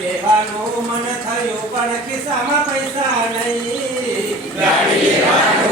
લેવાનું મન થયું પણ ખિસ્સામાં પૈસા નહીં ગાડી લેવાનું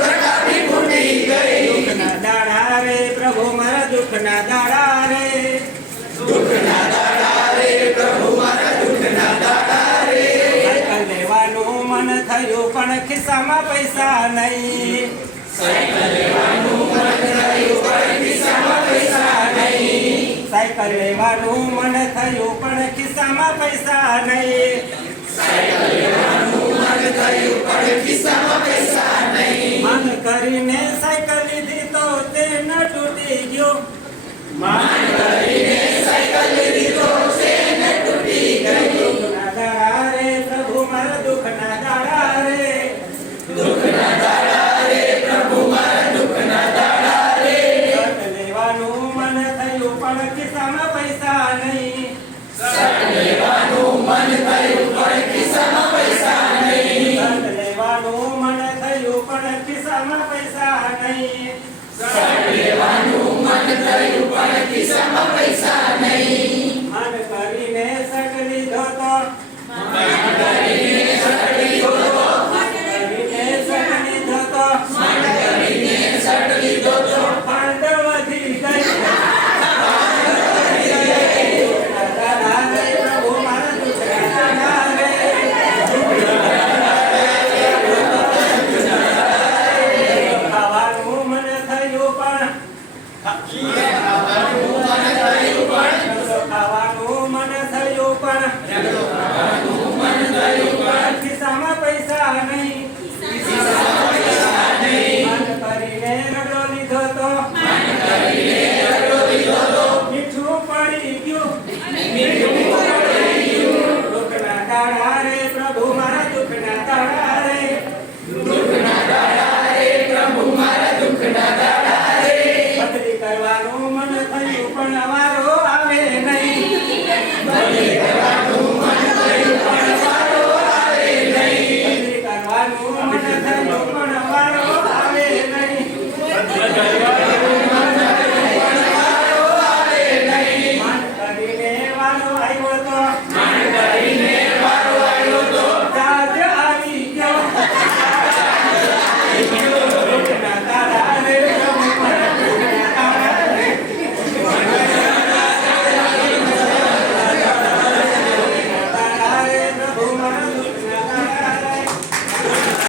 રકાબી ફૂટી ગઈ દુઃખના દાડા રે પ્રભુ મારા દુઃખના દાડા રે સાયકલ લેવાનું મન થયું પણ ખિસ્સામાં પૈસા નહીં સાયકલ લેવાનું મન થયું પણ ખિસ્સામાં પૈસા નહીં મન કરીને સાયકલ લીધી તો તે ન તૂટી ગયો મન કરીને સાયકલ લીધી તો તે ન તૂટી ગયો દાદા રે પ્રભુ મારા દુખ ના દાડા રે દુખ ના દાડા રે પ્રભુ મારા દુખ ના દાડા રે સત લેવાનું મન થયું પણ ખિસ્સામાં પૈસા નહીં સત લેવાનું મન થયું carnaval.